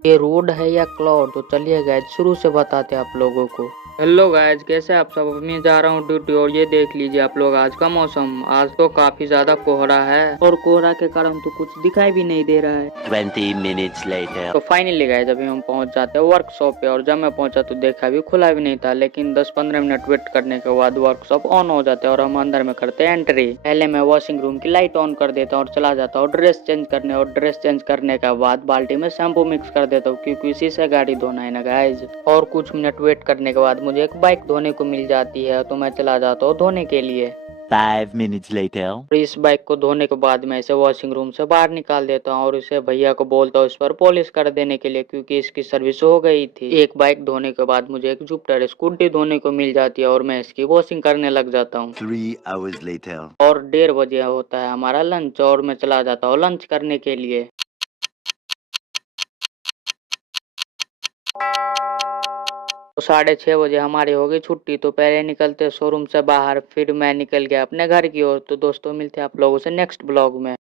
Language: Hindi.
ये रोड है या क्लाउड? तो चलिए गाइज शुरू से बताते हैं आप लोगों को। हेलो गाइज, कैसे आप सब? मैं जा रहा हूँ ड्यूटी और ये देख लीजिए आप लोग आज का मौसम। आज तो काफी ज्यादा कोहरा है और कोहरा के कारण तो कुछ दिखाई भी नहीं दे रहा है। 20 minutes later. तो फाइनली गाइज अभी हम पहुंच जाते हैं वर्कशॉप पे और जब मैं पहुंचा तो देखा भी खुला भी नहीं था, लेकिन 10-15 मिनट वेट करने के बाद वर्कशॉप ऑन हो जाता है और हम अंदर में करते हैं एंट्री। पहले मैं वॉशिंग रूम की लाइट ऑन कर देता हूँ और चला जाता हूँ ड्रेस चेंज करने, और ड्रेस चेंज करने के बाद बाल्टी में शैम्पू मिक्स कर देता हूँ क्योंकि इसी से गाड़ी धोना है ना गाइज। और कुछ मिनट वेट करने के बाद मुझे एक बाइक धोने को मिल जाती है तो मैं चला जाता हूँ धोने के लिए। 5 minutes later. और इस बाइक को धोने के बाद मैं इसे वॉशिंग रूम से बाहर निकाल देता हूँ और इसे भैया को बोलता हूँ इस पर पॉलिश कर देने के लिए क्योंकि इसकी सर्विस हो गई थी। एक बाइक धोने के बाद मुझे एक जुपिटर स्कूटी धोने को मिल जाती है और मैं इसकी वॉशिंग करने लग जाता हूँ। 3 hours later. और 1:30 बजे होता है हमारा लंच और मैं चला जाता हूँ लंच करने के लिए। तो 6:30 बजे हमारी हो गई छुट्टी, तो पहले निकलते शोरूम से बाहर, फिर मैं निकल गया अपने घर की ओर। तो दोस्तों मिलते हैं आप लोगों से नेक्स्ट ब्लॉग में।